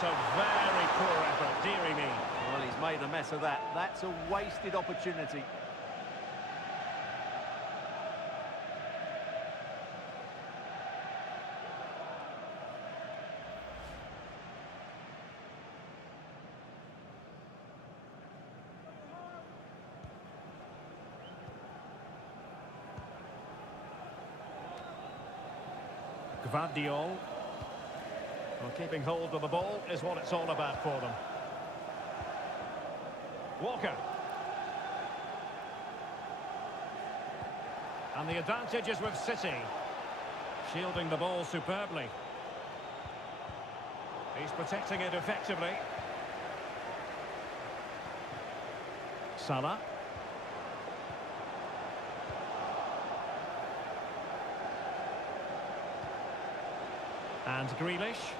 That's a very poor effort, dearie me. Well, he's made a mess of that. That's a wasted opportunity. Gvardiol. Well, keeping hold of the ball is what it's all about for them. Walker. And the advantage is with City. Shielding the ball superbly. He's protecting it effectively. Salah. And Grealish.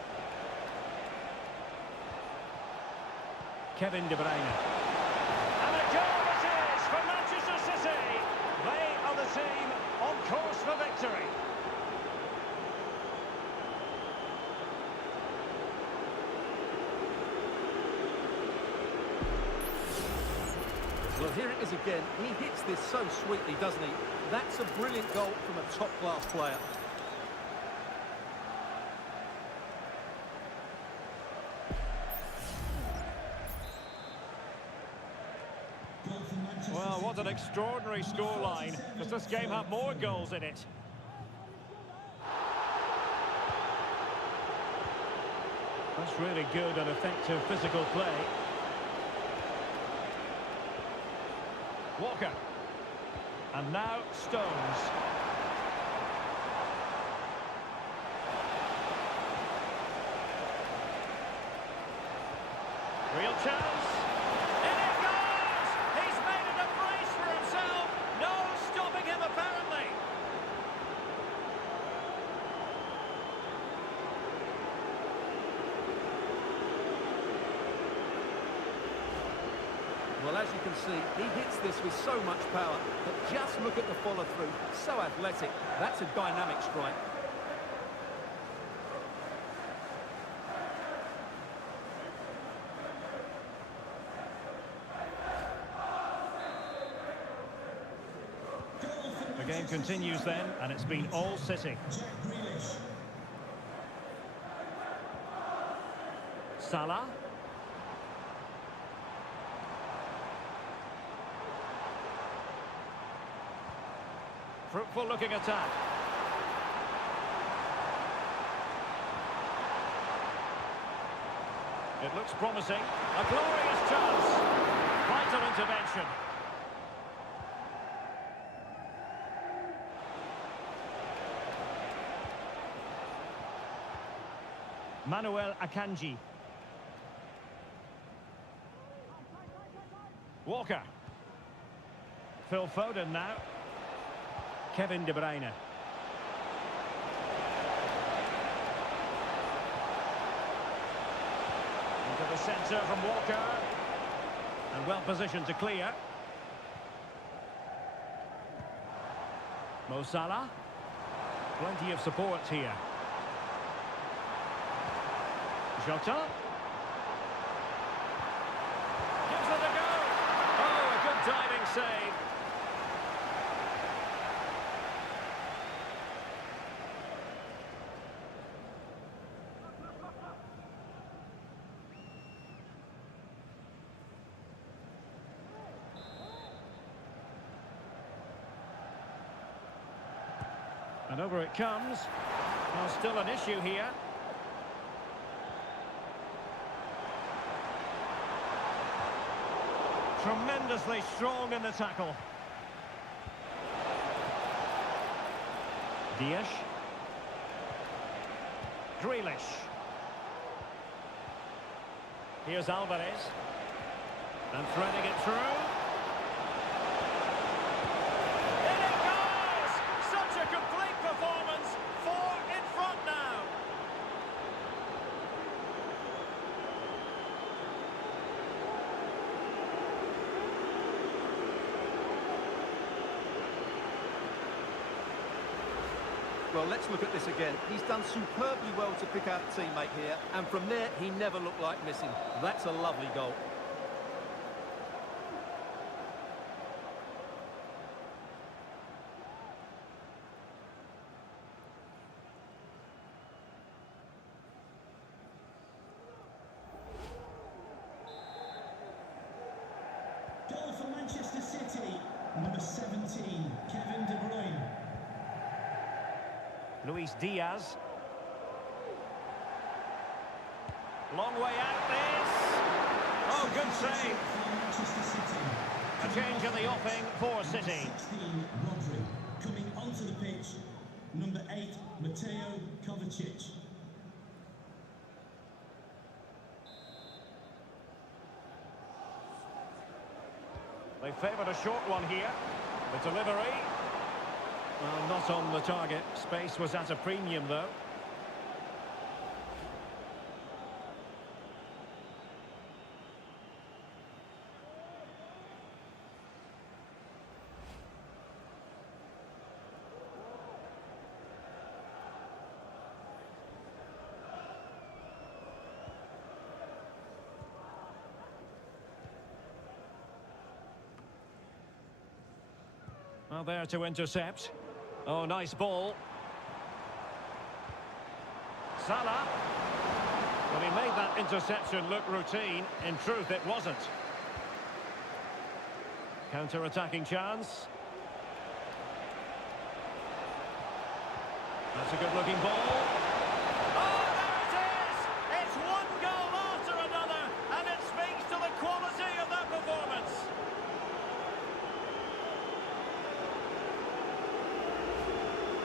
Kevin De Bruyne. And a goal it is for Manchester City. They are the team on course for victory. Well, here it is again. He hits this so sweetly, doesn't he? That's a brilliant goal from a top-class player. Well, what an extraordinary scoreline. Does this game have more goals in it? That's really good and effective physical play. Walker. And now Stones. Real chance. In it goes! He's made it a brace for himself. No stopping him, apparently. Well, as you can see, he hits this with so much power, but just look at the follow-through. So athletic. That's a dynamic strike. The game continues then, and it's been all City. Salah. Fruitful looking attack. It looks promising. A glorious chance. Vital intervention. Manuel Akanji. Walker. Phil Foden now. Kevin De Bruyne. Into the centre from Walker. And well positioned to clear. Mo Salah. Plenty of support here. Jota. Gives it a go. Oh, a good diving save. And over it comes. Well, still an issue here. Tremendously strong in the tackle. Diaz. Grealish. Here's Alvarez. And threading it through. In it goes! Such a complete performance. 4 in front now. Well, let's look at this again. He's done superbly well to pick out a teammate here, and from there, he never looked like missing. That's a lovely goal. Goal for Manchester City, number 17, Kevin De Bruyne. Luis Diaz. Long way out this. Oh, good save. For Manchester City. A change in the offing for City. 16, Rodri. Coming onto the pitch, number 8, Mateo Kovacic. They favoured a short one here. The delivery. Well, not on the target. Space was at a premium, though. Well, there to intercept. Oh, nice ball. Salah. Well, he made that interception look routine. In truth, it wasn't. Counter-attacking chance. That's a good-looking ball. Oh, there it is! It's one goal after another, and it speaks to the quality of that performance.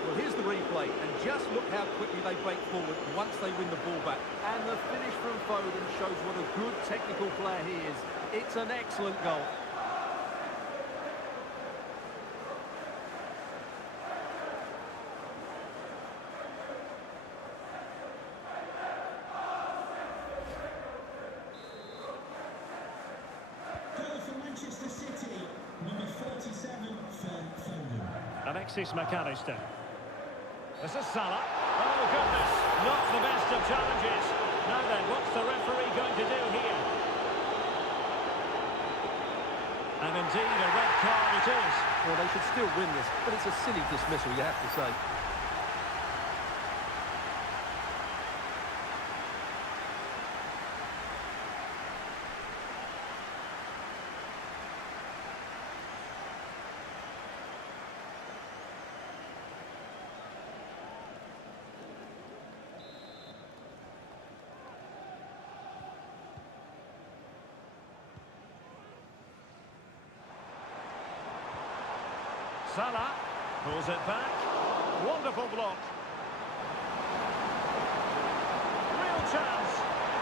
Well, here's the replay, and just look how quickly they break forward once they win the ball back. And the finish from Foden shows what a good technical player he is. It's an excellent goal. Goal for Manchester City, number 47, Phil Foden. Alexis McAllister. This is Salah. Oh, goodness. Not the best of challenges. Now then, what's the referee going to do here? And indeed, a red card it is. Well, they should still win this, but it's a silly dismissal, you have to say. Salah pulls it back. Wonderful block. Real chance.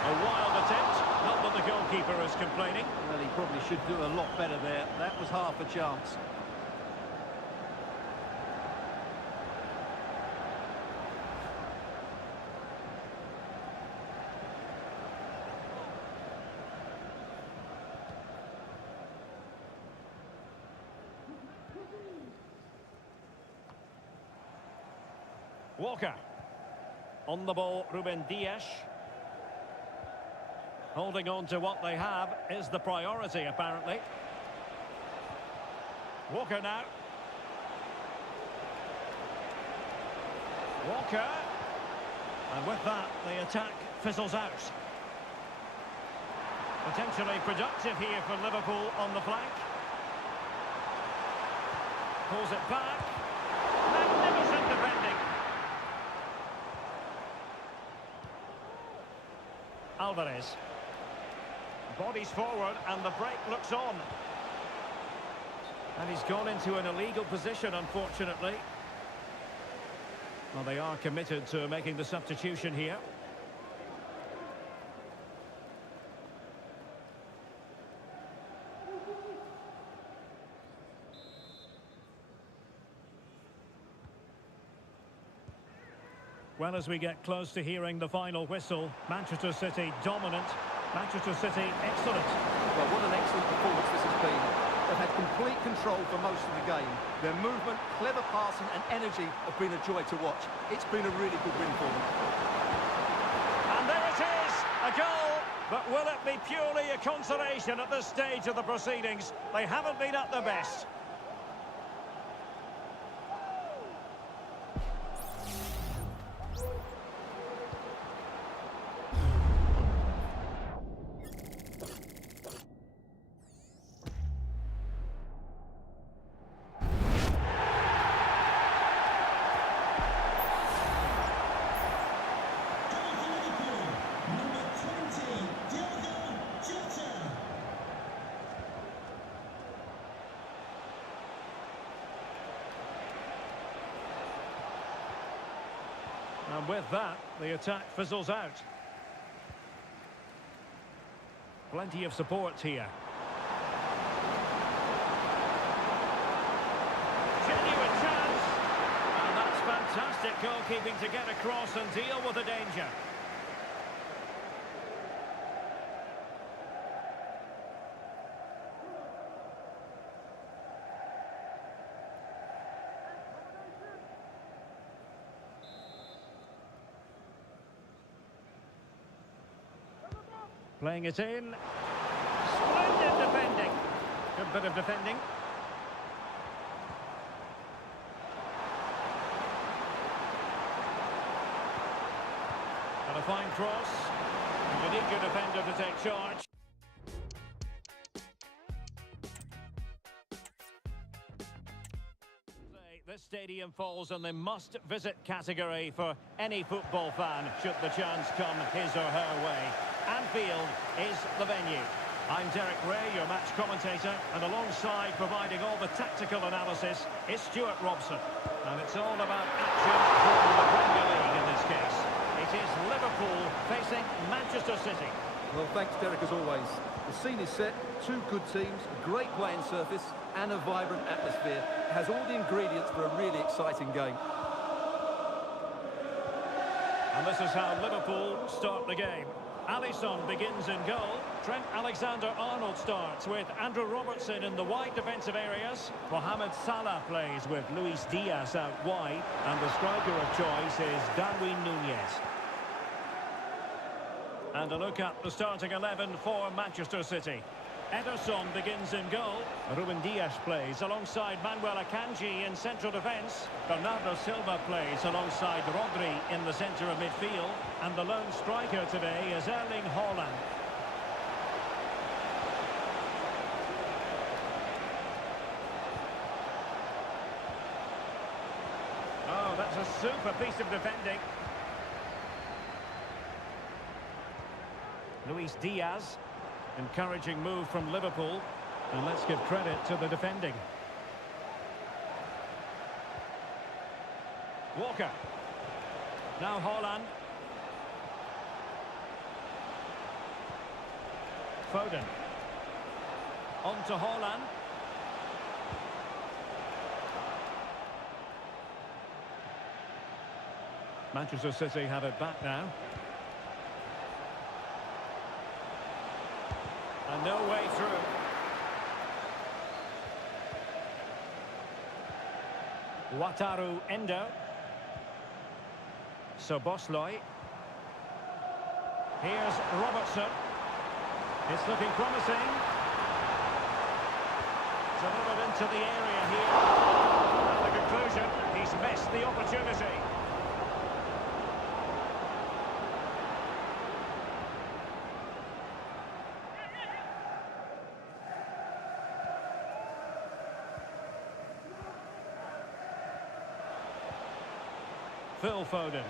A wild attempt. Not that the goalkeeper is complaining. Well, he probably should do a lot better there. That was half a chance. Walker. On the ball, Ruben Dias. Holding on to what they have is the priority, apparently. Walker now. Walker. And with that, the attack fizzles out. Potentially productive here for Liverpool on the flank. Pulls it back. Magnificent defending. Alvarez. Bodies forward and the break looks on. And he's gone into an illegal position, unfortunately. Well, they are committed to making the substitution here. Well, as we get close to hearing the final whistle, Manchester City dominant, Manchester City excellent. Well, what an excellent performance this has been. They've had complete control for most of the game. Their movement, clever passing and energy have been a joy to watch. It's been a really good win for them. And there it is, a goal. But will it be purely a consolation at this stage of the proceedings? They haven't been at their best. And with that, the attack fizzles out. Plenty of support here. Genuine chance. And that's fantastic goalkeeping to get across and deal with the danger. Playing it in. Splendid defending. Good bit of defending. And a fine cross. You need your defender to take charge. This stadium falls in the must-visit category for any football fan should the chance come his or her way. Anfield is the venue. I'm Derek Ray, your match commentator, and alongside providing all the tactical analysis is Stuart Robson. And it's all about action from the Premier League in this case. It is Liverpool facing Manchester City. Well, thanks, Derek, as always. The scene is set, two good teams, a great playing surface, and a vibrant atmosphere. It has all the ingredients for a really exciting game. And this is how Liverpool start the game. Alisson begins in goal. Trent Alexander-Arnold starts with Andrew Robertson in the wide defensive areas. Mohamed Salah plays with Luis Diaz out wide. And the striker of choice is Darwin Núñez. And a look at the starting 11 for Manchester City. Ederson begins in goal. Ruben Dias plays alongside Manuel Akanji in central defence. Bernardo Silva plays alongside Rodri in the centre of midfield. And the lone striker today is Erling Haaland. Oh, that's a super piece of defending. Luis Diaz. Encouraging move from Liverpool. And let's give credit to the defending. Walker. Now Haaland. Foden. On to Haaland. Manchester City have it back now. And no way through. Wataru Endo. Szoboszlai. Here's Robertson. It's looking promising. Delivered into the area here. At the conclusion, he's missed the opportunity. Phil Foden.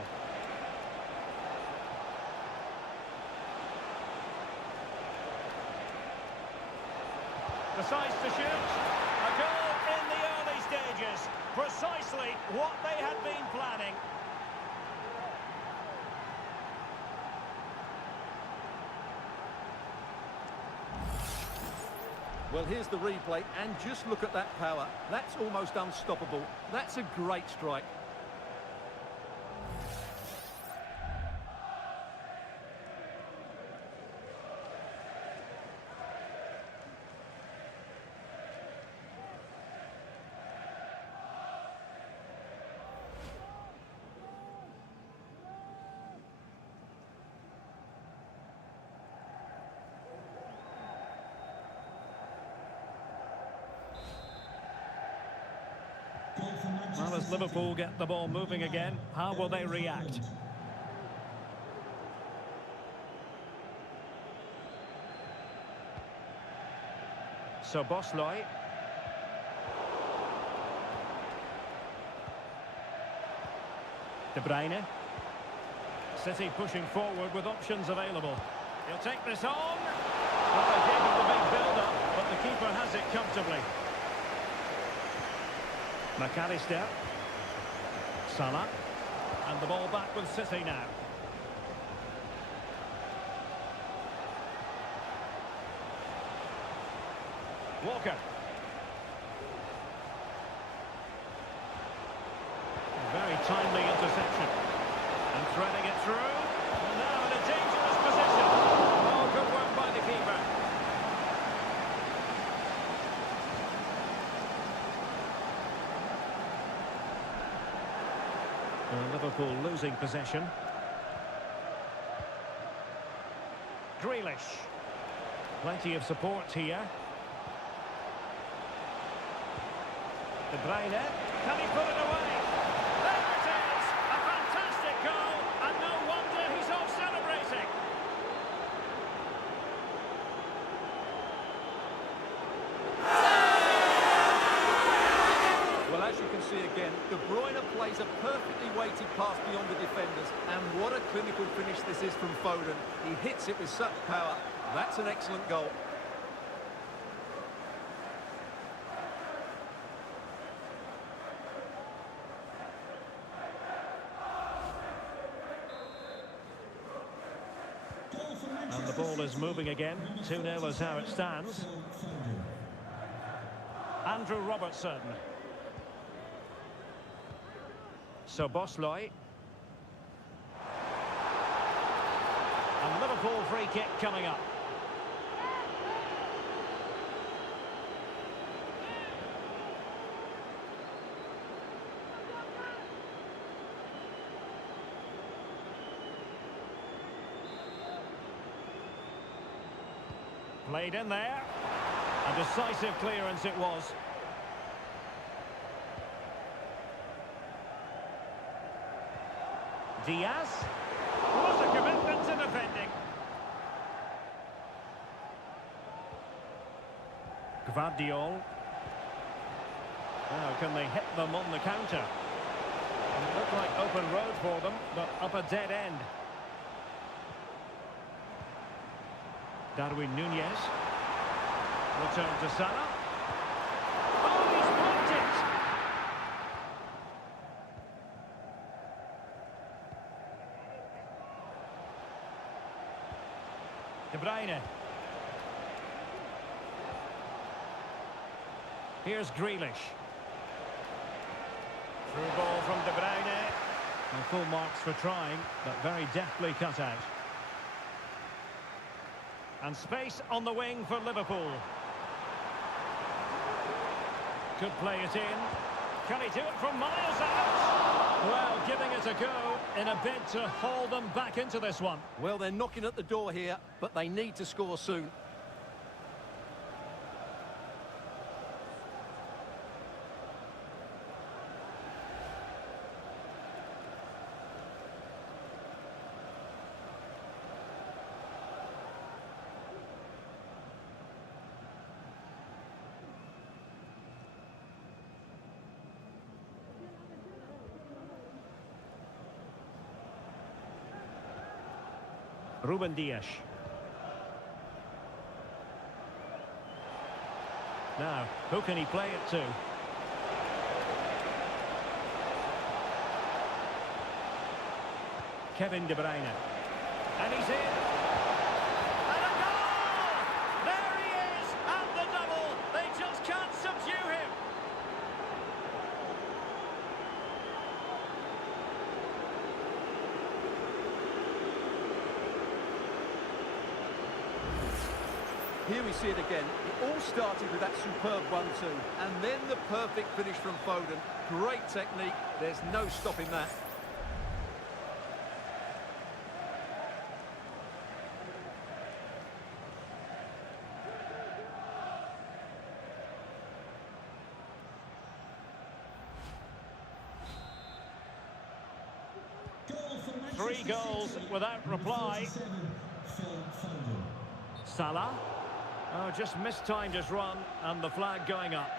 Decides to shoot. A goal in the early stages. Precisely what they had been planning. Well, here's the replay, and just look at that power. That's almost unstoppable. That's a great strike. Liverpool get the ball moving again. How will they react? So Bosley. De Bruyne. City pushing forward with options available. He'll take this on. Well, they gave him the big build-up, but the keeper has it comfortably. McAllister. Salah. And the ball back with City now. Walker. Very timely interception. And threading it through. And now in a dangerous position. Oh, good work by the keeper. Liverpool losing possession. Grealish. Plenty of support here. De Bruyne. Can he put it away? There it is! A fantastic goal, and no wonder he's off celebrating. Well, as you can see again, De Bruyne plays a perfectly weighted pass beyond the defenders, and what a clinical finish this is from Foden. He hits it with such power. That's an excellent goal. And the ball is moving again. 2-0 is how it stands. Andrew Robertson. So Bosley. And Liverpool free kick coming up. Played in there. A decisive clearance it was. Diaz. What a commitment to defending. Gvardiol. Now can they hit them on the counter? It looked like open road for them, but up a dead end. Darwin Núñez. Return to Salah. Oh, he's blocked it! De Bruyne. Here's Grealish. Through ball from De Bruyne. And full marks for trying, but very deftly cut out. And space on the wing for Liverpool. Could play it in. Can he do it from miles out? Well, giving it a go in a bid to haul them back into this one. Well, they're knocking at the door here, but they need to score soon. Ruben Dias. Now, who can he play it to? Kevin De Bruyne. And he's in. And a goal! There he is! And the double! They just can't subdue him! Here we see it again. It all started with that superb 1-2, and then the perfect finish from Foden. Great technique. There's no stopping that. 3 goals without reply. Salah. Oh, just mistimed his run, and the flag going up.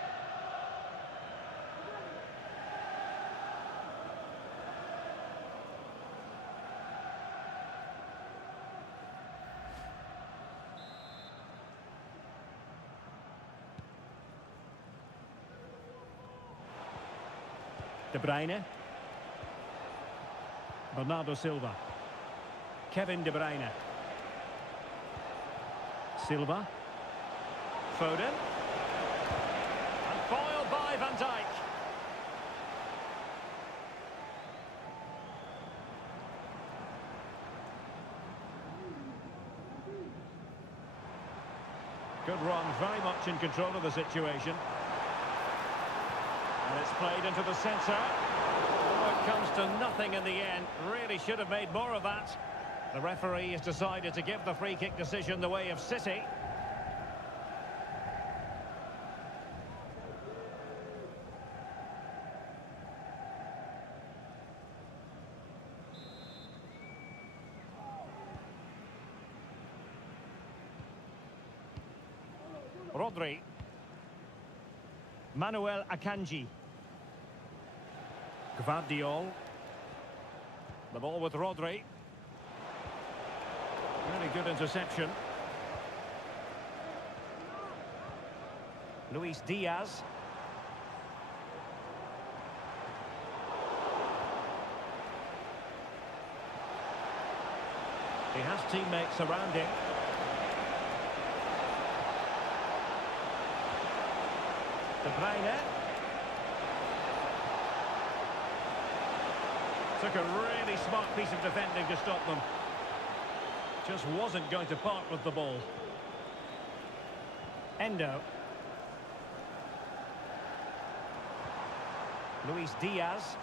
De Bruyne. Bernardo Silva. Kevin De Bruyne. Silva. Foden. And foiled by Van Dijk. Good run, very much in control of the situation. And it's played into the centre. Oh, it comes to nothing in the end. Really should have made more of that. The referee has decided to give the free kick decision the way of City. Rodri. Manuel Akanji. Gvardiol. The ball with Rodri. Really good interception. Luis Diaz. He has teammates around him. De Bruyne. Took a really smart piece of defending to stop them. Just wasn't going to part with the ball. Endo. Luis Diaz.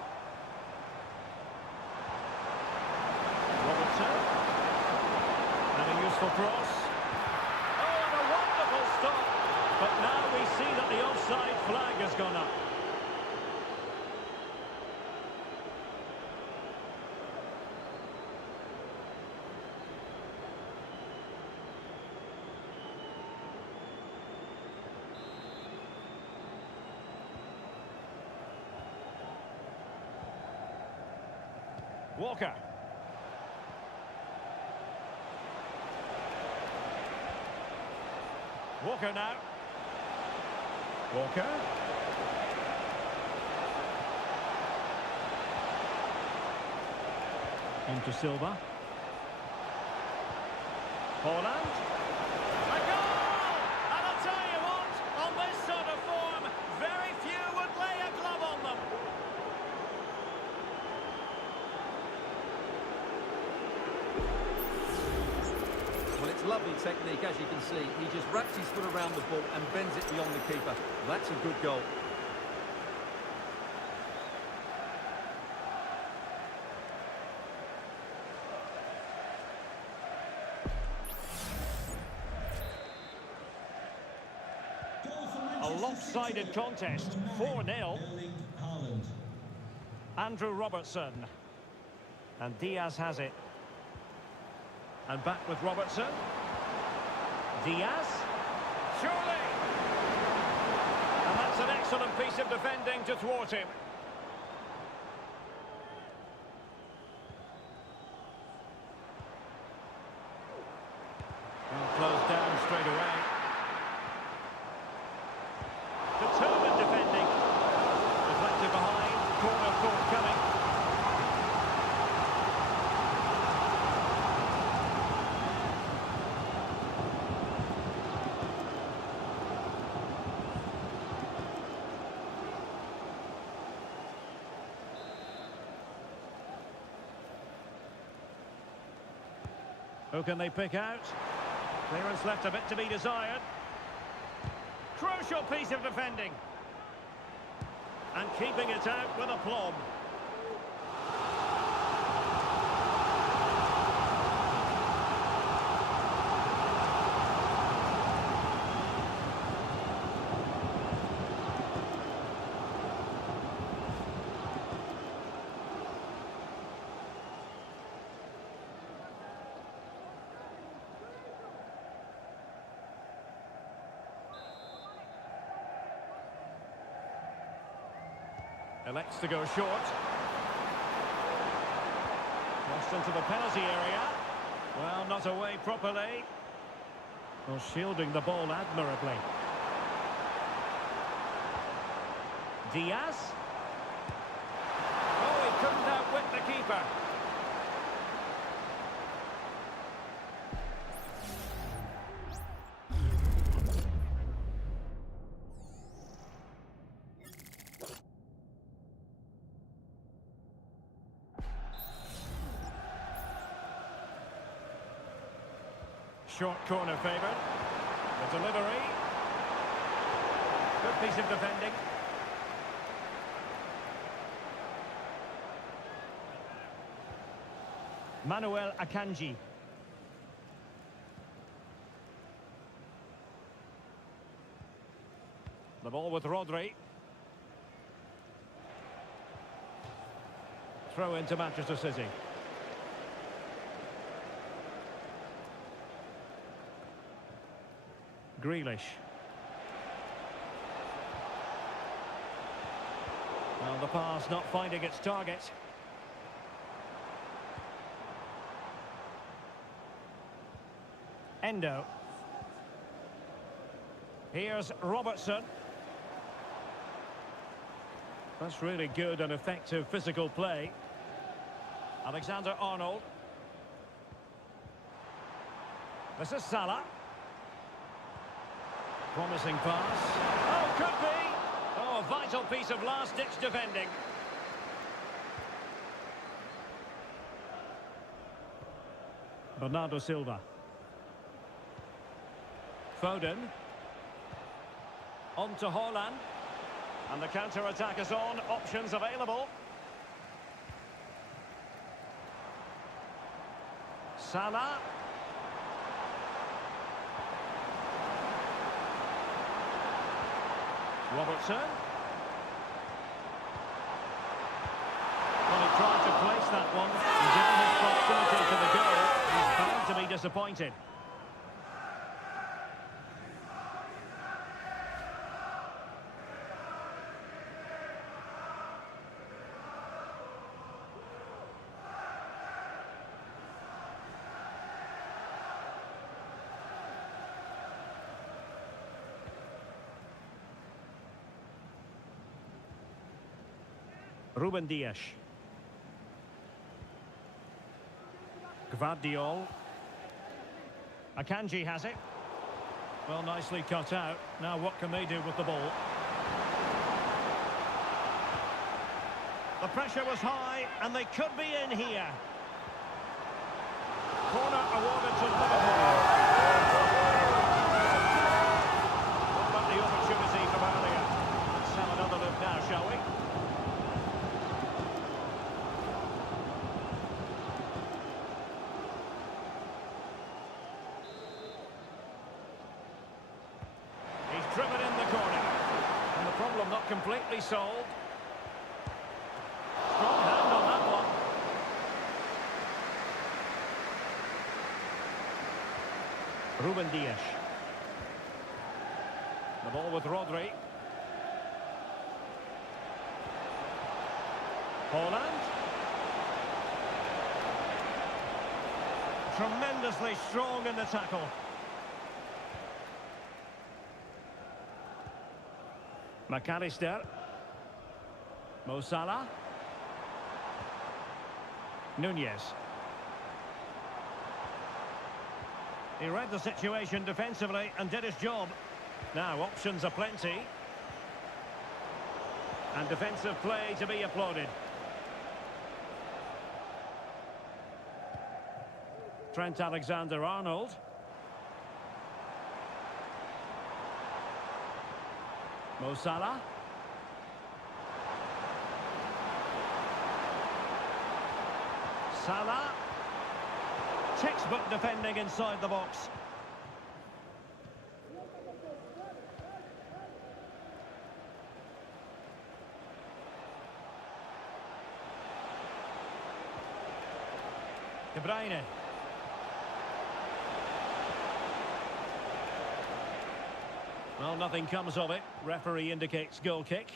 Robertson. And a useful cross. Oh, and a wonderful stop. But now we see that the offside flag has gone up. Walker. Walker now. Walker. Into Silva. Holland. A goal! And I'll tell you what, on this sort of form, very few would lay a glove on them. Well, it's lovely technique, as you can see. He just wraps his foot around the ball and bends it beyond the keeper. That's a good goal. A lopsided contest, 4-0. Andrew Robertson. And Diaz has it. And back with Robertson. Diaz. Surely! And that's an excellent piece of defending to thwart him. And closed down straight away. Determined defending. Deflected behind. Corner forthcoming. Who can they pick out? Clearance left a bit to be desired. Crucial piece of defending. And keeping it out with aplomb. Elects to go short. Crossed into the penalty area. Well, not away properly. Well, shielding the ball admirably. Diaz. Oh, he couldn't outwit the keeper. Short corner favoured. The delivery. Good piece of defending. Manuel Akanji. The ball with Rodri. Throw into Manchester City. Grealish. Well, the pass not finding its target. Endo. Here's Robertson. That's really good and effective physical play. Alexander-Arnold. This is Salah. Promising pass. Oh, could be! Oh, a vital piece of last-ditch defending. Bernardo Silva. Foden. On to Haaland. And the counter-attack is on. Options available. Salah. Robertson. Well, he tried to place that one. And given his proximity to the goal, he's bound to be disappointed. Ruben Dias. Gvardiol. Akanji has it. Well, nicely cut out. Now what can they do with the ball? The pressure was high, and they could be in here. Corner awarded to Liverpool. What about the opportunity from earlier? Let's have another look now, shall we? Driven in the corner. And the problem not completely solved. Strong hand on that one. Ruben Dias. The ball with Rodri. Haaland. Tremendously strong in the tackle. McAllister. Mo Salah. Nunez. He read the situation defensively and did his job. Now options are plenty. And defensive play to be applauded. Trent Alexander-Arnold. Mo Salah. Salah. Textbook defending inside the box. De Bruyne. Well, nothing comes of it. Referee indicates goal kick.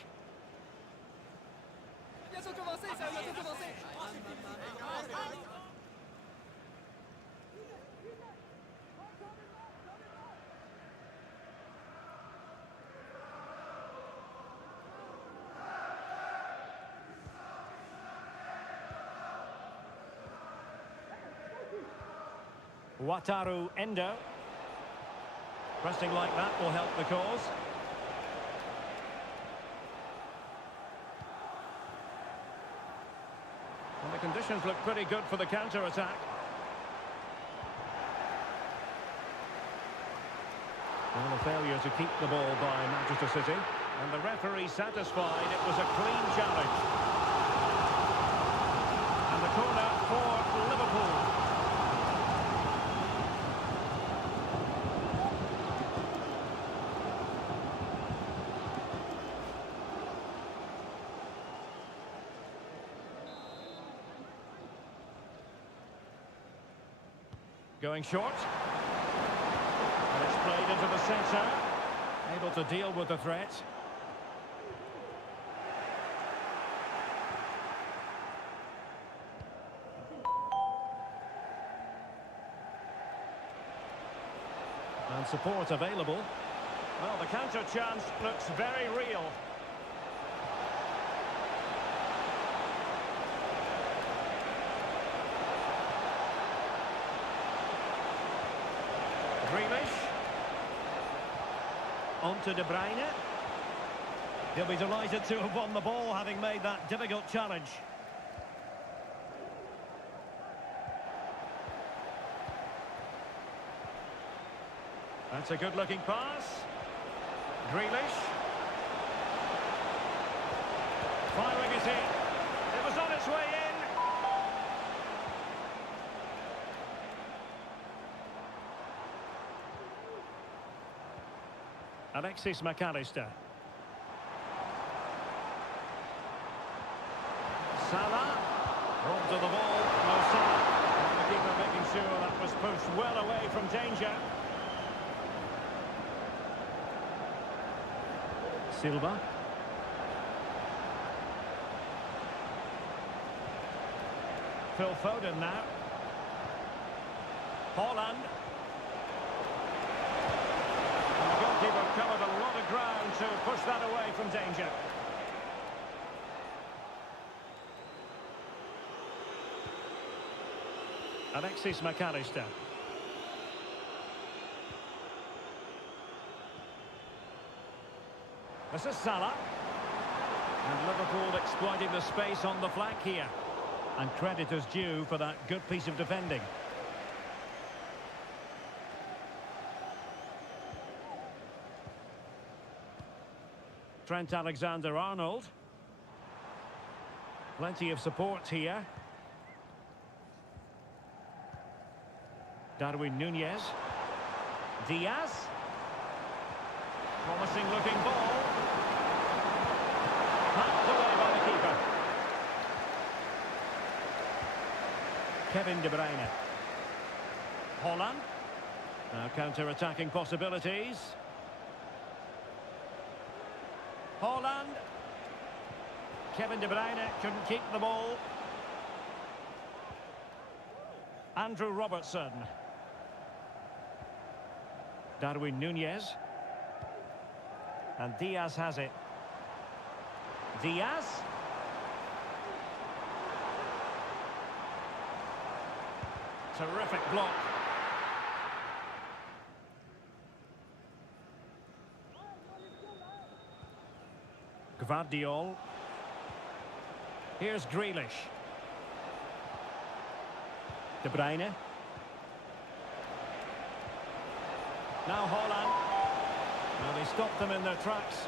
Wataru Endo. Pressing like that will help the cause. And the conditions look pretty good for the counter-attack. Well, a failure to keep the ball by Manchester City. And the referee satisfied it was a clean challenge. And the corner for Liverpool. Going short. And it's played into the centre. Able to deal with the threat. And support available. Well, the counter chance looks very real. Grealish. On to De Bruyne. He'll be delighted to have won the ball, having made that difficult challenge. That's a good-looking pass. Grealish. Firing it in. It was on its way in. Alexis McAllister. Salah. Brought to the ball. No Salah. And the keeper making sure that was pushed well away from danger. Silva. Phil Foden now. Haaland. And the goalkeeper covered a lot of ground to push that away from danger. Alexis McAllister. This is Salah. And Liverpool exploiting the space on the flank here. And credit is due for that good piece of defending. Trent Alexander-Arnold. Plenty of support here. Darwin Núñez. Diaz. Promising looking ball. Knocked away by the keeper. Kevin De Bruyne. Haaland. Now counter-attacking possibilities. Haaland. Kevin De Bruyne couldn't keep the ball. Andrew Robertson. Darwin Núñez. And Diaz has it. Diaz. Terrific block. Gvardiol. Here's Grealish. De Bruyne. Now Haaland. Well, they stopped them in their tracks.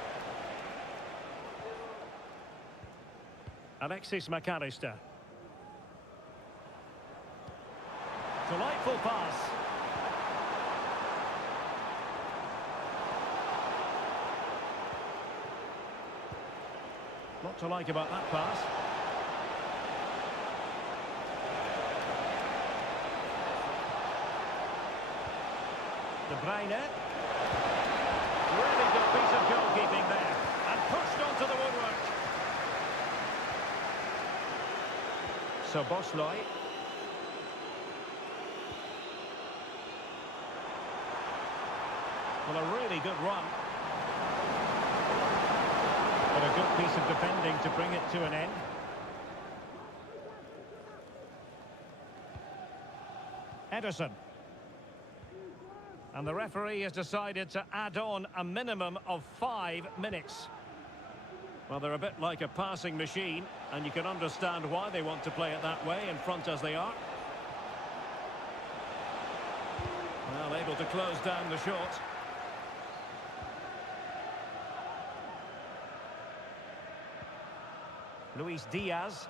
Alexis McAllister. Delightful pass. Lot to like about that pass. De Bruyne. Really good piece of goalkeeping there. And pushed onto the woodwork. So Bosley. Well, a really good run. But a good piece of defending to bring it to an end. Ederson. And the referee has decided to add on a minimum of 5 minutes. Well, they're a bit like a passing machine, and you can understand why they want to play it that way, in front as they are. Well, able to close down the shot. Luis Diaz.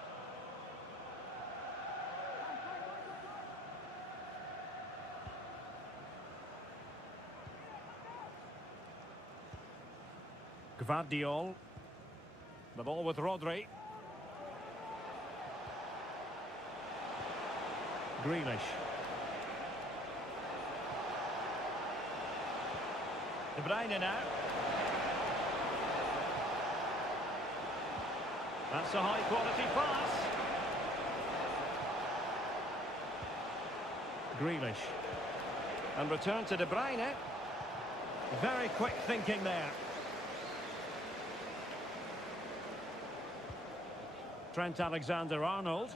Gvardiol. The ball with Rodri. Grealish. De Bruyne now. That's a high-quality pass. Grealish. And return to De Bruyne. Very quick thinking there. Trent Alexander-Arnold.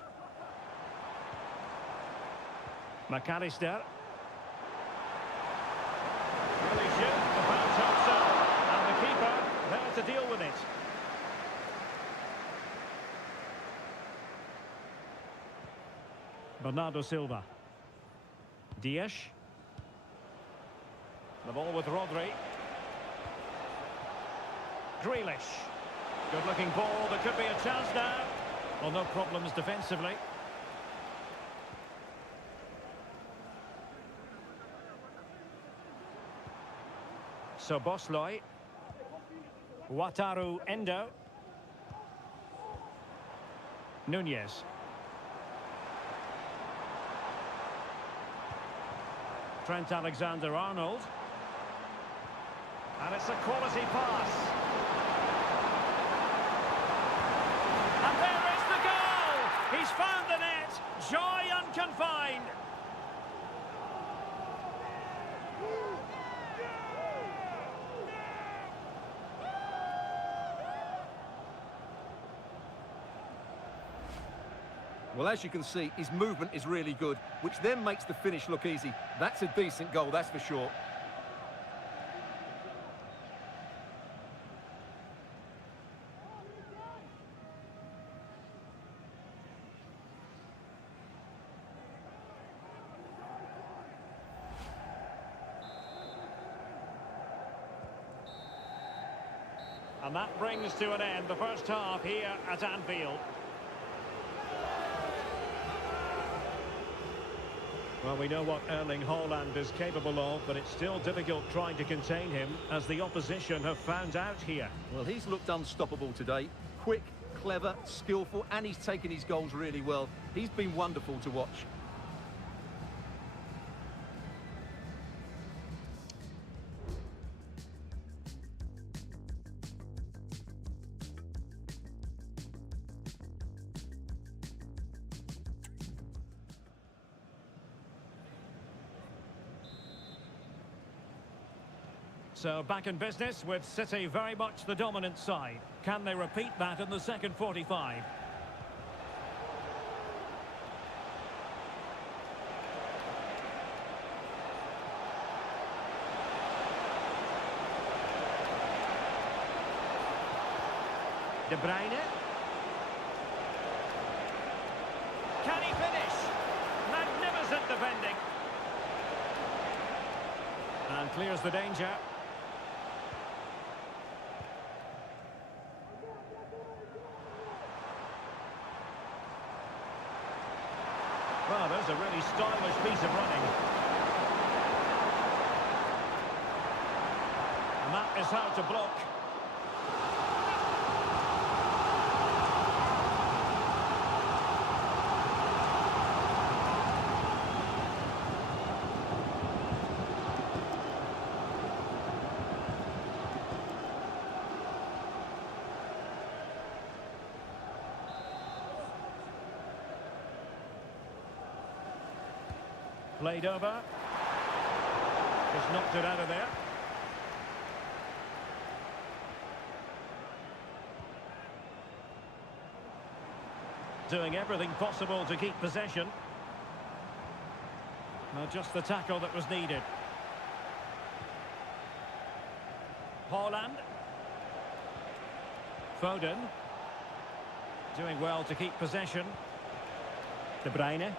McAllister. Really shoot. The bounce hopes so. And the keeper there to deal with it. Bernardo Silva. Diaz. The ball with Rodri. Grealish. Good looking ball. There could be a chance now. Well, no problems defensively. So Bosley. Wataru Endo. Nunez. Trent Alexander-Arnold. And it's a quality pass. And there is the goal! He's found the net. Joy unconfined. Well, as you can see, his movement is really good, which then makes the finish look easy. That's a decent goal, that's for sure. And that brings to an end the first half here at Anfield. Well, we know what Erling Haaland is capable of, but it's still difficult trying to contain him, as the opposition have found out here. Well, he's looked unstoppable today. Quick, clever, skillful, and he's taken his goals really well. He's been wonderful to watch. So back in business with City very much the dominant side. Can they repeat that in the second 45? De Bruyne. Can he finish? Magnificent defending. And clears the danger. Well, there's a really stylish piece of running. And that is how to block. Played over. Just knocked it out of there. Doing everything possible to keep possession. Now just the tackle that was needed. Haaland. Foden. Doing well to keep possession. De Bruyne.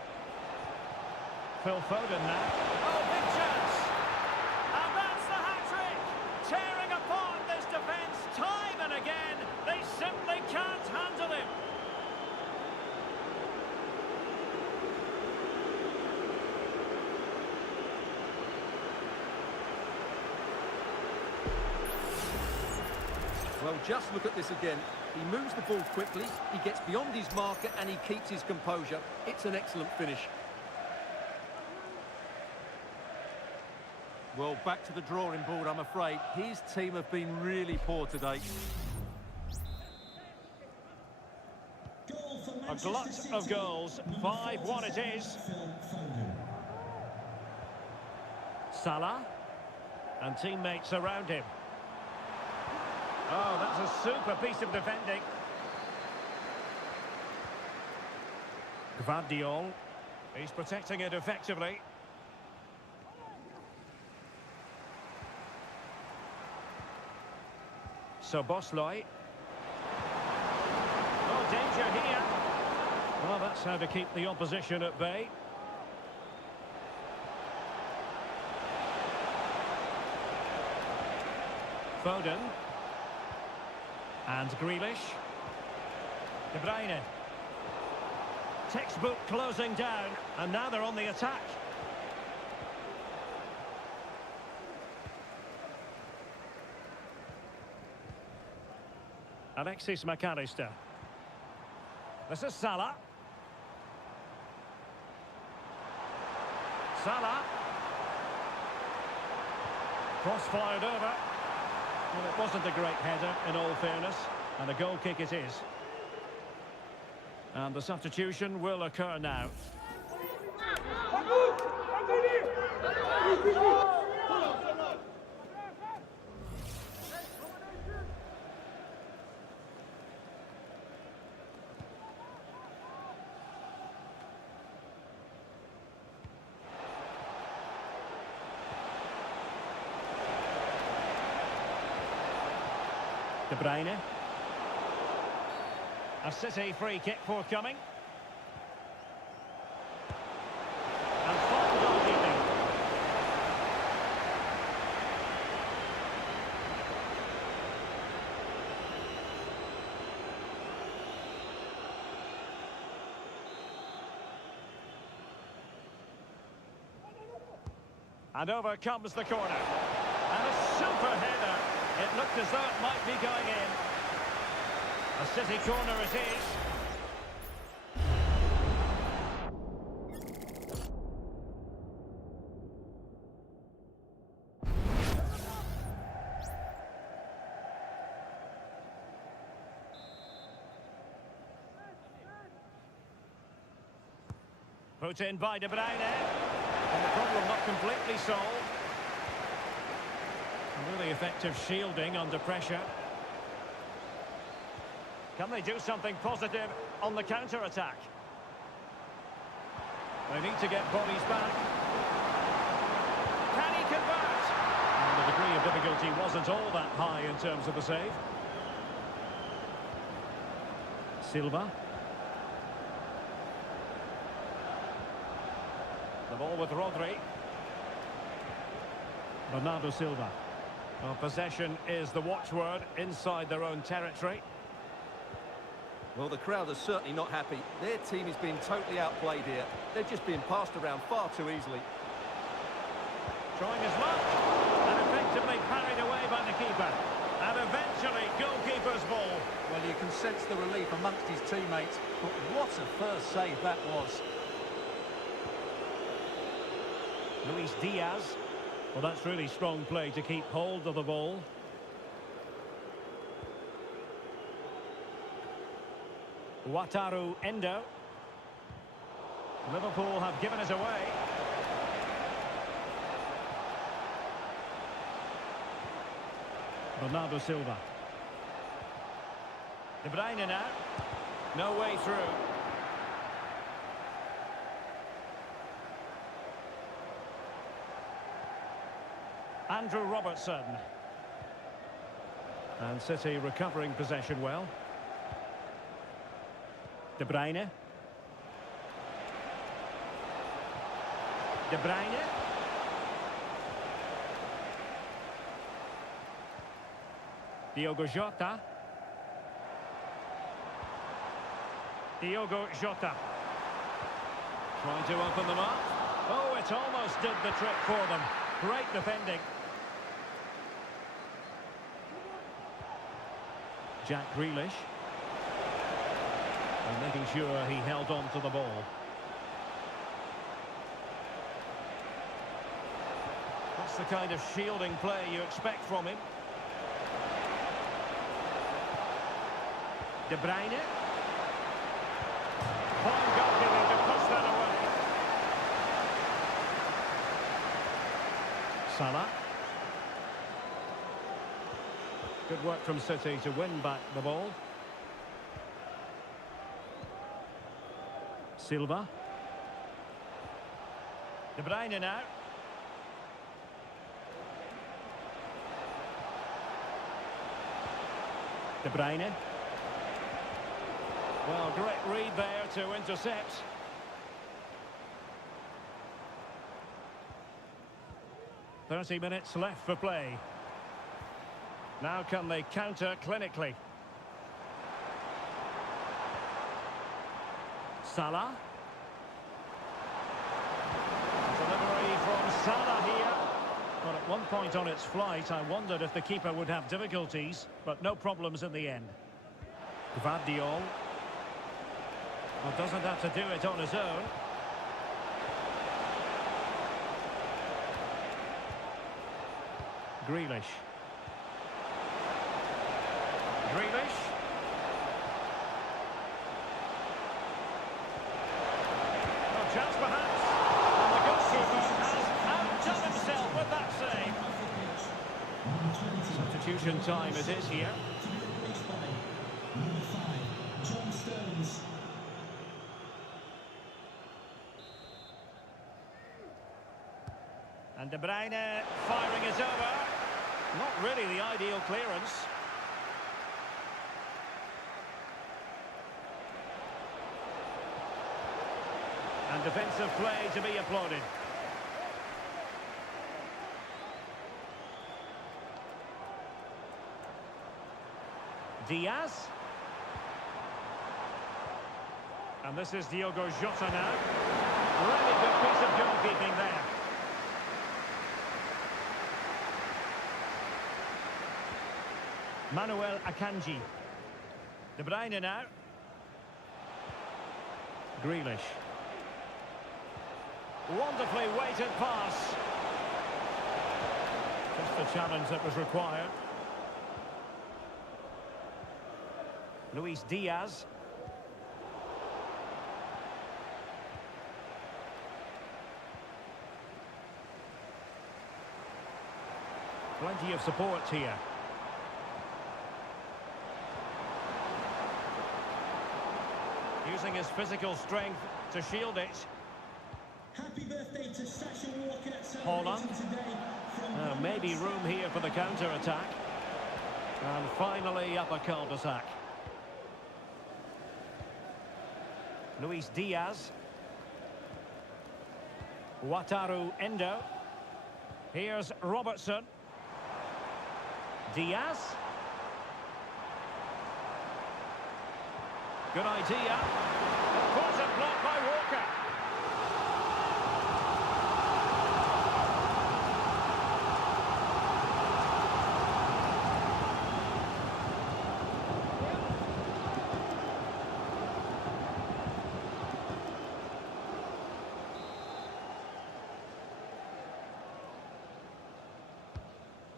Phil Foden now. Oh, big chance! And that's the hat-trick! Tearing apart this defence time and again. They simply can't handle him. Well, just look at this again. He moves the ball quickly, he gets beyond his marker and he keeps his composure. It's an excellent finish. Well, back to the drawing board, I'm afraid. His team have been really poor today. Goal for A Manchester glut City. of goals. 5-1 it is. Phil Foden. Salah. And teammates around him. Oh, that's a super piece of defending. Gvardiol. He's protecting it effectively. So Bosley. Oh, danger here. Well, that's how to keep the opposition at bay. Foden. And Grealish. De Bruyne. Textbook closing down, and now they're on the attack. Alexis McAllister. This is Salah. Salah. Cross-fired over. Well, it wasn't a great header, in all fairness, and a goal kick it is. And the substitution will occur now. De Bruyne. A City free kick forthcoming. And fine goalkeeping. And over comes the corner. And a super header. It looked as though it might be going in. A City corner it is. Put in by De Bruyne. And the problem not completely solved. Really effective shielding under pressure. Can they do something positive on the counter-attack? They need to get bodies back. Can he convert? And the degree of difficulty wasn't all that high in terms of the save. Silva. The ball with Rodri. Bernardo Silva. Well, possession is the watchword inside their own territory. Well, the crowd are certainly not happy. Their team is being totally outplayed here. They're just being passed around far too easily. Trying his luck, and effectively parried away by the keeper. And eventually, goalkeeper's ball. Well, you can sense the relief amongst his teammates, but what a first save that was. Luis Diaz. Well, that's really strong play to keep hold of the ball. Wataru Endo. Liverpool have given it away. Bernardo Silva. De Bruyne now. No way through. Andrew Robertson. And City recovering possession well. De Bruyne. De Bruyne. Diogo Jota. Diogo Jota. Trying to open them up. Oh, it almost did the trick for them. Great defending. Jack Grealish. And making sure he held on to the ball. That's the kind of shielding play you expect from him. De Bruyne. Fine goalkeeping to push that away. Salah. Good work from City to win back the ball. Silva. De Bruyne now. De Bruyne. Well, great read there to intercept. "30 minutes left for play. Now can they counter clinically? Salah. Delivery from Salah here. But at one point on its flight, I wondered if the keeper would have difficulties, but no problems in the end. Gvardiol. Well, doesn't have to do it on his own. Grealish. Grealish. Well, chance perhaps. And the goalkeeper has outdone himself with that save. Substitution time it is here. And De Bruyne firing is over. Not really the ideal clearance. And defensive play to be applauded. Diaz. And this is Diogo Jota now. Really good piece of goalkeeping there. Manuel Akanji. De Bruyne now. Grealish. Wonderfully weighted pass. Just the challenge that was required. Luis Diaz. Plenty of support here. Using his physical strength to shield it. Happy birthday to Sasha Walker at Holland. today. Maybe room here for the counter-attack. And finally up a cul-de-sac. Luis Diaz. Wataru Endo. Here's Robertson. Diaz. Good idea. Of course, a block by Walker.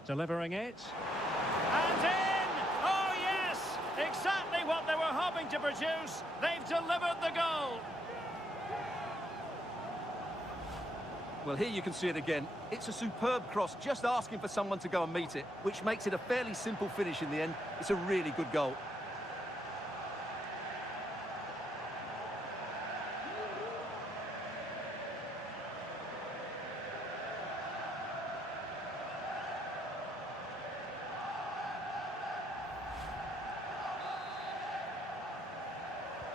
Delivering it. And in! Oh, yes! Exactly what they were hoping to produce. They've delivered the goal. Well, here you can see it again. It's a superb cross, just asking for someone to go and meet it, which makes it a fairly simple finish in the end. It's a really good goal.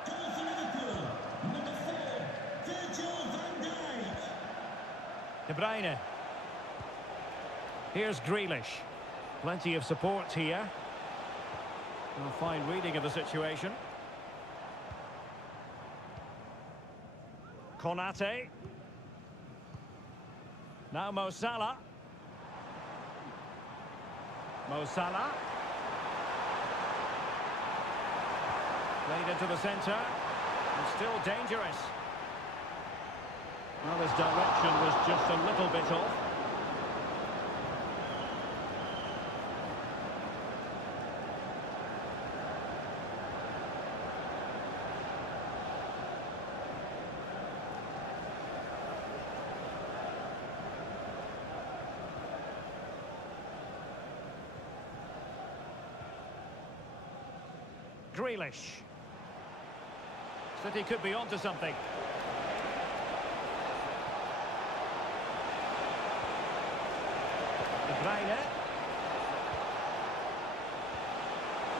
Goal for Liverpool, number 4, Virgil van Dijk. De Bruyne. Here's Grealish. Plenty of support here. A fine reading of the situation. Konate. Now Mo Salah. Mo Salah. Played into the centre. And still dangerous. Well, his direction was just a little bit off. Grealish. City could be onto something. De Bruyne.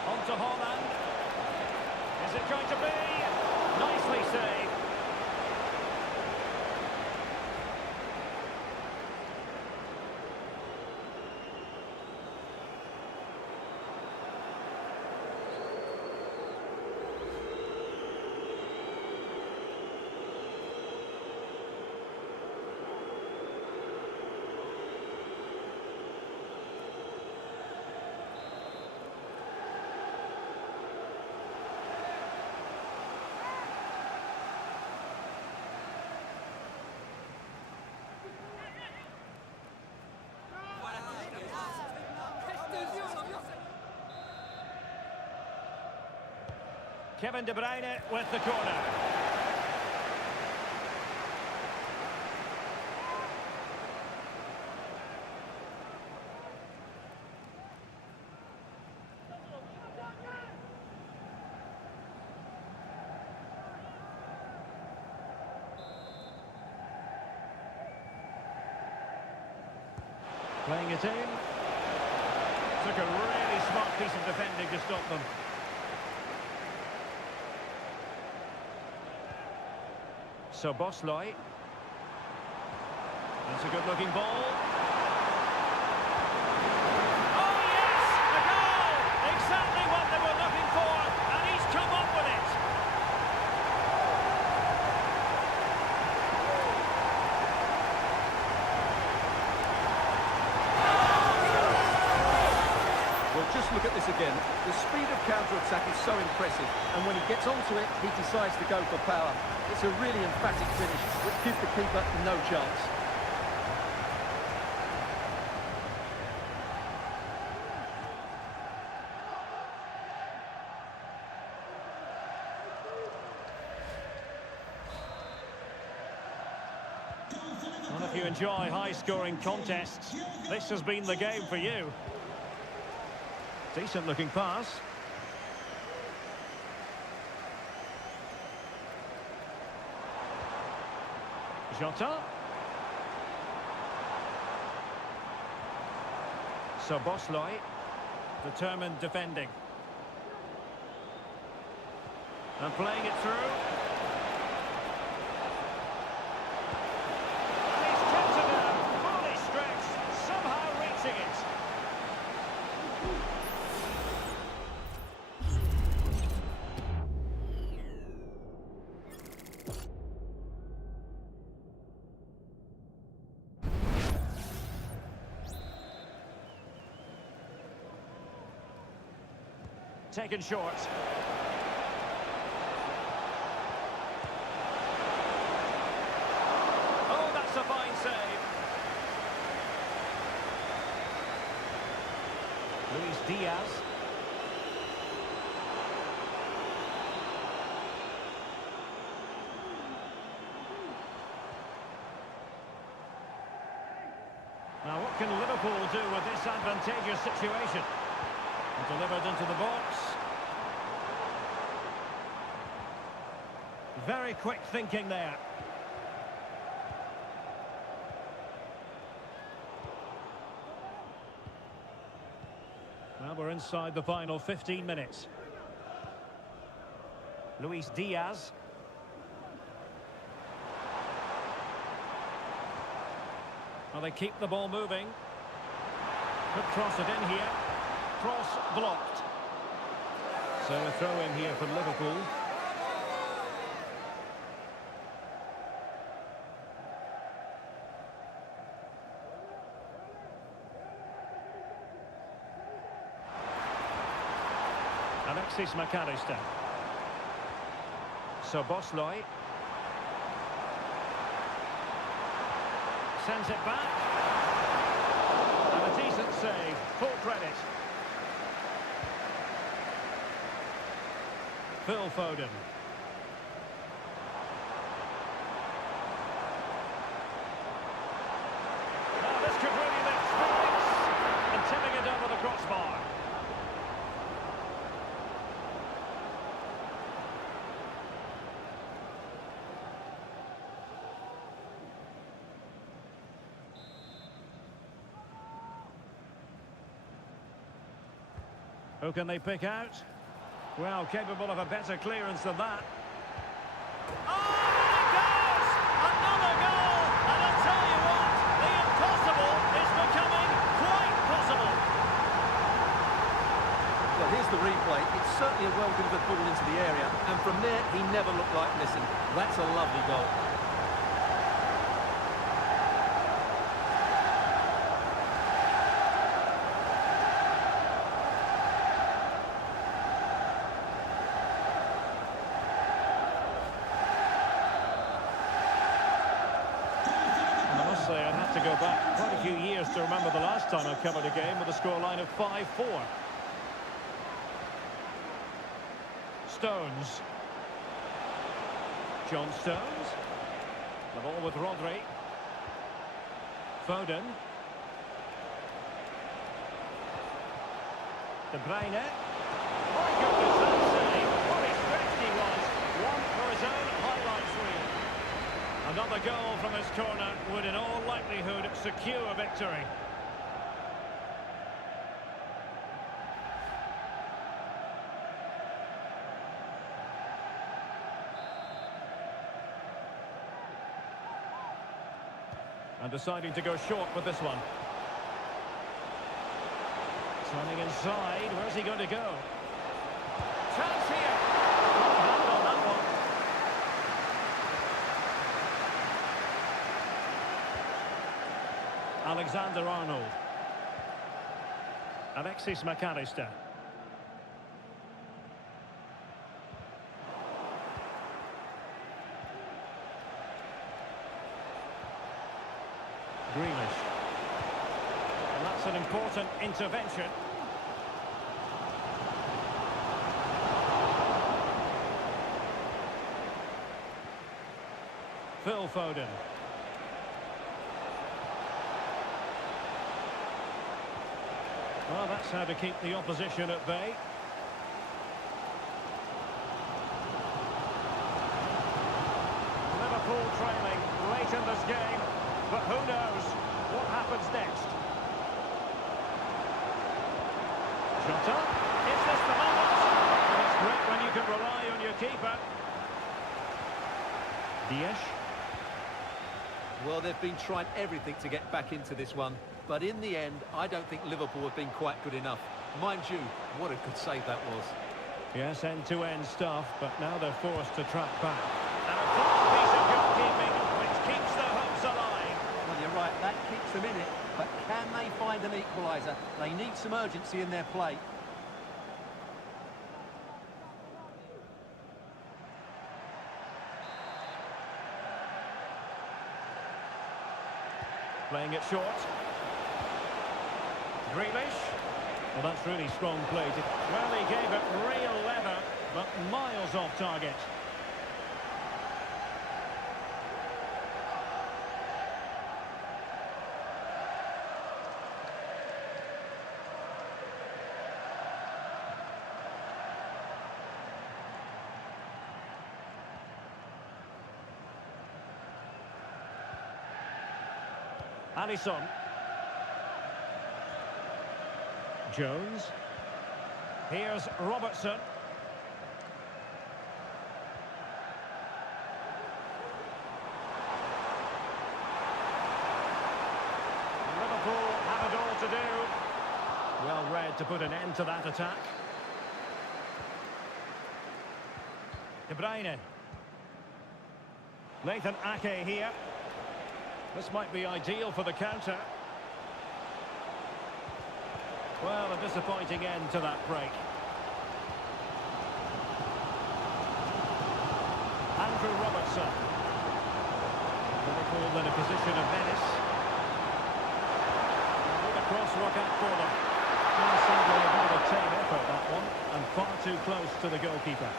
On to Haaland. Is it going to be? Nicely saved. Kevin De Bruyne with the corner. Playing it in. Took a really smart piece of defending to stop them. So Bosley. That's a good-looking ball. Oh yes, a goal! Exactly what they were looking for, and he's come up with it. Well, just look at this again. The speed of counter-attack is so impressive, and when he gets onto it, he decides to go for power. It's a really emphatic finish, which gives the keeper no chance. Well, if you enjoy high-scoring contests, this has been the game for you. Decent-looking pass. Jota. So Bosley, determined defending. And playing it through. And he's kept it down, fully stretched, somehow reaching it. Taken short. Oh, that's a fine save. Luis Diaz. can Liverpool do with this advantageous situation? Delivered into the box. Very quick thinking there. Well, we're inside the final 15 minutes. Luis Diaz. Well, they keep the ball moving. Could cross it in here. Cross blocked. So a throw in here for Liverpool. Alexis McAllister. Szoboszlai. Sends it back. And a decent save. Full credit. Phil Foden. Now this could really lift spirits. And tipping it over the crossbar. Who can they pick out? Well, capable of a better clearance than that. Oh, and it goes! Another goal! And I'll tell you what, the impossible is becoming quite possible. Well, here's the replay. It's certainly a well-delivered ball into the area, and from there, he never looked like missing. That's a lovely goal. I'd have to go back quite a few years to remember the last time I covered a game with a scoreline of 5-4. Stones. John Stones. The ball with Rodri. Foden. De Bruyne. My goodness, that save. What a stretch he was. One for his own highlights reel. Another goal from this corner would in all likelihood secure a victory. And deciding to go short with this one. Turning inside, where's he going to go? Chance here! Good hand on that one. Alexander-Arnold. Alexis McAllister. Grealish. And that's an important intervention. Phil Foden. Well, that's how to keep the opposition at bay. Liverpool trailing late in this game, but who knows what happens next. Jota, is this the moment? And it's great when you can rely on your keeper. Diaz. Well, they've been trying everything to get back into this one, but in the end, I don't think Liverpool have been quite good enough. Mind you, what a good save that was. Yes, end-to-end stuff, but now they're forced to track back. And a fine piece of goalkeeping, which keeps their hopes alive. Well, you're right, that keeps them in it, but can they find an equaliser? They need some urgency in their play. Playing it short. Grealish. Well, that's really strong play. Well, he gave it real leather, but miles off target. Alisson. Jones. Here's Robertson. Liverpool have it all to do. Well read to put an end to that attack. De Bruyne. Nathan Ake here. This might be ideal for the counter. Well, a disappointing end to that break. Andrew Robertson. Liverpool in a position of menace. Will the cross work out for them? Well, sadly, a bit of a tame effort, that one, and far too close to the goalkeeper.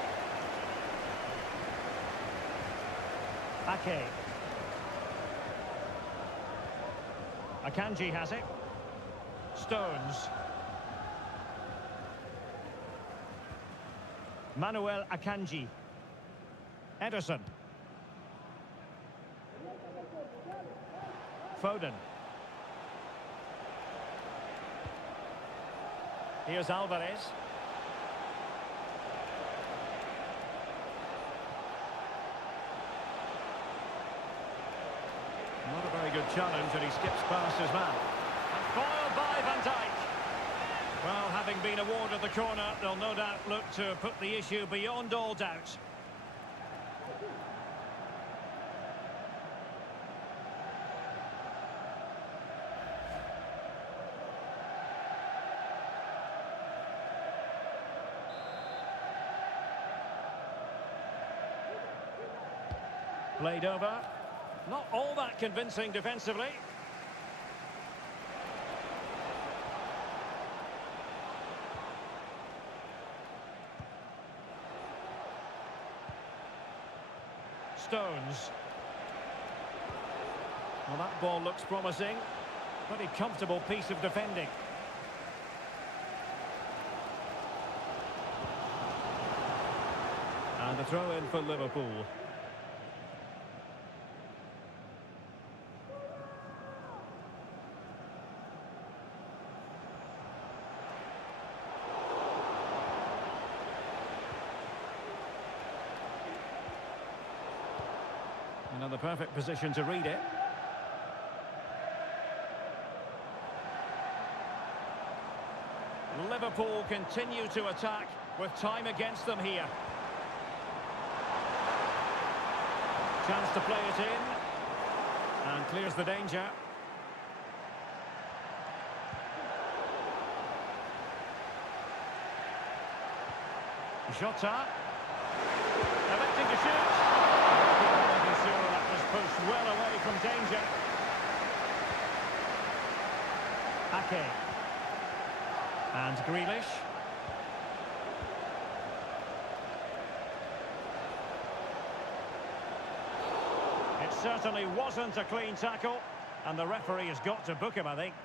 Ake. Akanji has it. Stones. Manuel Akanji. Ederson. Foden. Here's Alvarez. Not a very good challenge, and he skips past his man. And foiled by Van Dijk. Well, having been awarded the corner, they'll no doubt look to put the issue beyond all doubt. Played over. Not all that convincing defensively. Stones. Well, that ball looks promising. Pretty comfortable piece of defending. And a throw in for Liverpool. And the perfect position to read it. Liverpool continue to attack with time against them here. Chance to play it in. And clears the danger. Jota. Electing to shoot. Pushed well away from danger. Ake. And Grealish. It certainly wasn't a clean tackle, and the referee has got to book him, I think.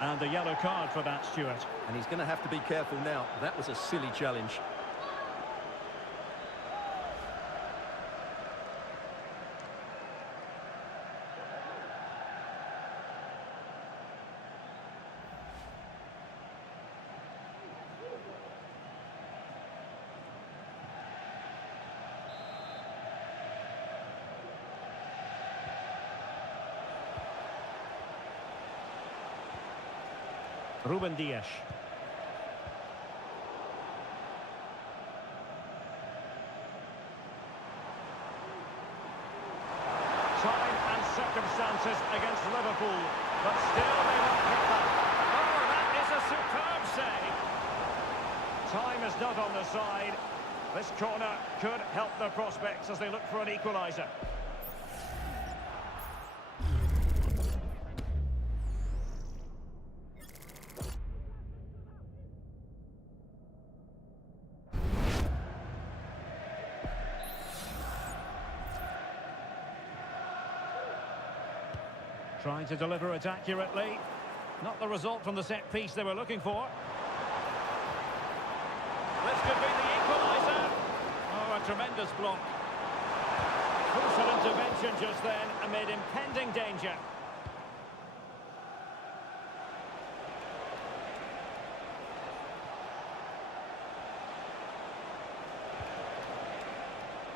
And the yellow card for that, Stuart. And he's going to have to be careful now. That was a silly challenge. Ruben Dias. Time and circumstances against Liverpool, but still they won't hit that. Oh, that is a superb save. Time is not on the side. This corner could help their prospects as they look for an equaliser. Trying to deliver it accurately. Not the result from the set piece they were looking for. This could be the equaliser. Oh, a tremendous block. Crucial intervention just then amid impending danger.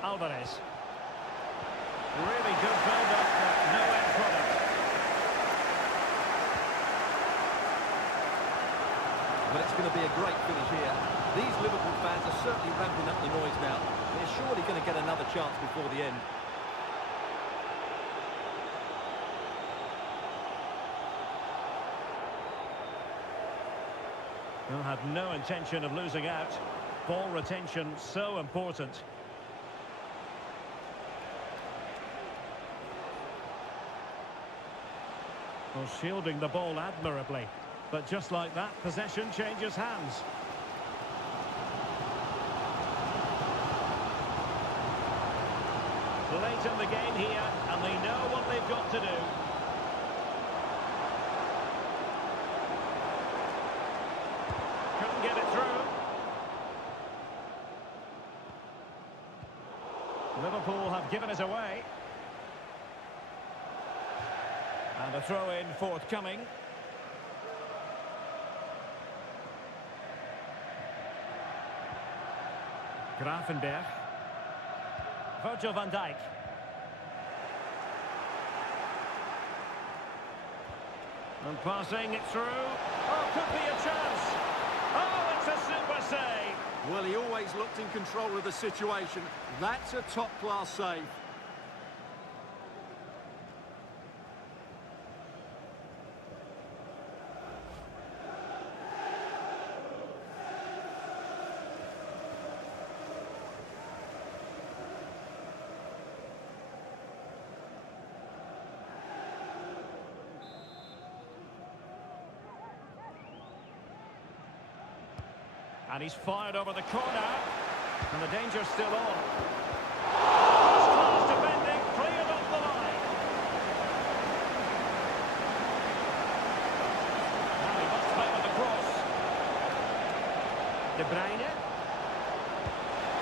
Alvarez. Really good build-up, but no end product. But it's going to be a great finish here. These Liverpool fans are certainly ramping up the noise now. They're surely going to get another chance before the end. They'll have no intention of losing out. Ball retention so important. Well, shielding the ball admirably. But just like that, possession changes hands. Late in the game here, and they know what they've got to do. Couldn't get it through. Liverpool have given it away. And a throw-in forthcoming. Grafenberg. Virgil van Dijk. And passing it through. Oh, could be a chance. Oh, it's a super save. Well, he always looked in control of the situation. That's a top-class save. And he's fired over the corner. And the danger's still on. First-class defending, cleared off the line. Now he must play with the cross. De Bruyne.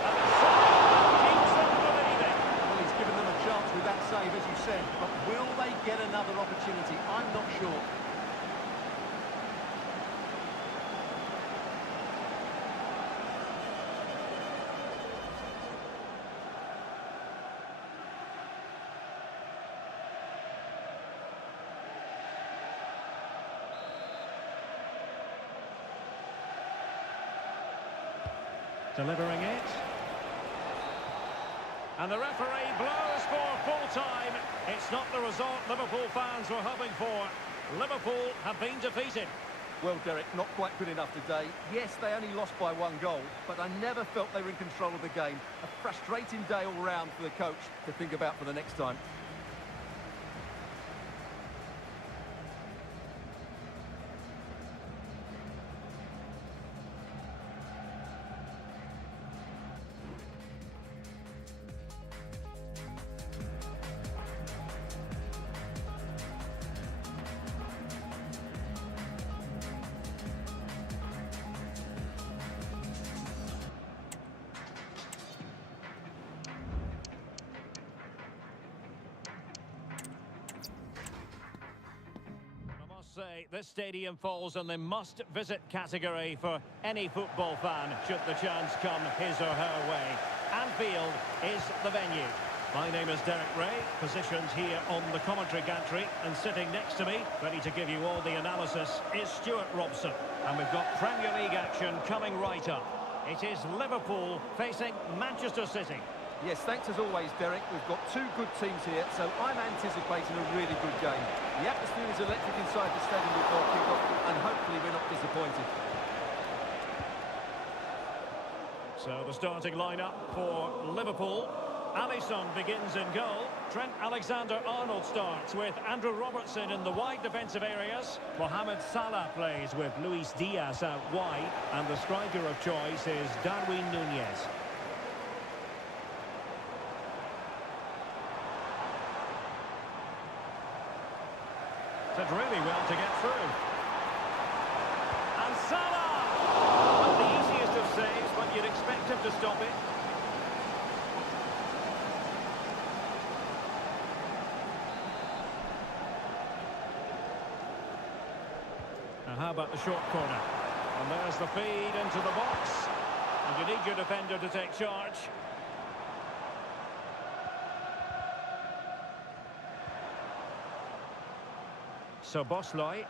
And the save keeps them believing. Well, he's given them a chance with that save, as you said. But will they get another opportunity? I'm not sure. Delivering it. And the referee blows for full-time. It's not the result Liverpool fans were hoping for. Liverpool have been defeated. Well, Derek, not quite good enough today. Yes, they only lost by 1 goal, but I never felt they were in control of the game. A frustrating day all round for the coach to think about for the next time. Say this stadium falls in the must-visit category for any football fan should the chance come his or her way. Anfield is the venue. My name is Derek Ray, positioned here on the commentary gantry, and sitting next to me, ready to give you all the analysis, is Stuart Robson. And we've got Premier League action coming right up. It is Liverpool facing Manchester City. Yes, thanks as always, Derek. We've got two good teams here, so I'm anticipating a really good game. The atmosphere is electric inside the stadium before kick-off, and hopefully we're not disappointed. So the starting lineup for Liverpool. Alisson begins in goal. Trent Alexander-Arnold starts with Andrew Robertson in the wide defensive areas. Mohamed Salah plays with Luis Diaz out wide. And the striker of choice is Darwin Núñez. Did really well to get through. And Salah! Not the easiest of saves, but you'd expect him to stop it. about the short corner. And there's the feed into the box. And you need your defender to take charge. So Bosloy.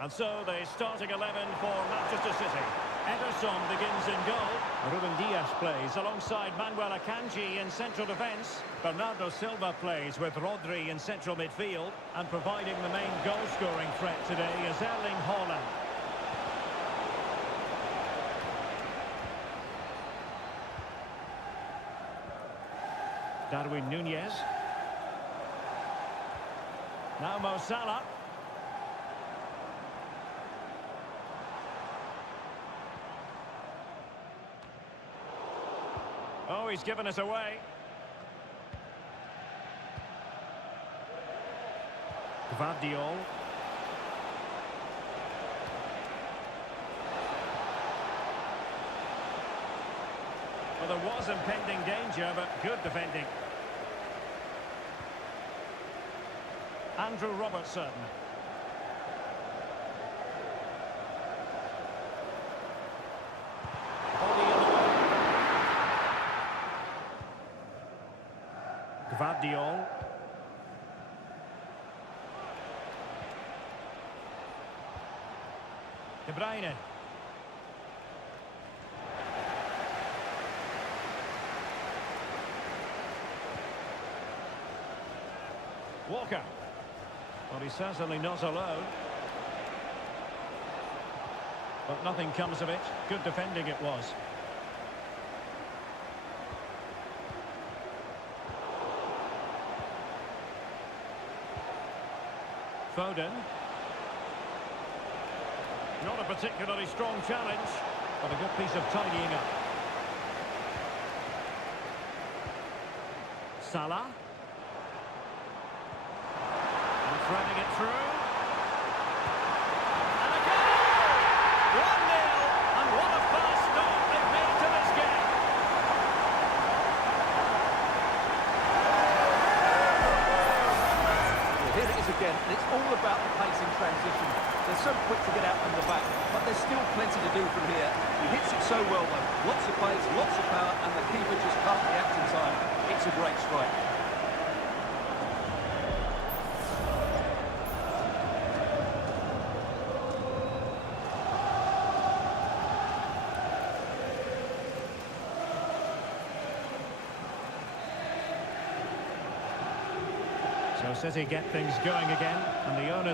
And so the starting 11 for Manchester City. Ederson begins in goal. Ruben Dias plays alongside Manuel Akanji in central defence. Bernardo Silva plays with Rodri in central midfield. And providing the main goal-scoring threat today is Erling Haaland. Darwin Núñez. Now Mo Salah. Oh, he's given us away. Gvardiol. Well, there was impending danger, but good defending. Andrew Robertson. Gvardiol. De Bruyne. Walker. Well, he's certainly not alone. But nothing comes of it. Good defending it was. Foden. Not a particularly strong challenge, but a good piece of tidying up. Salah. And threading it through. And a goal! 1-0, and what a fast start they've made to this game. Here it is again, and it's all about the pace in transition. They're so quick to get out from the back, but there's still plenty to do from here. He hits it so well though. Lots of pace, lots of power, and the keeper just can't react in time. It's a great strike. So City get things going again, and the onus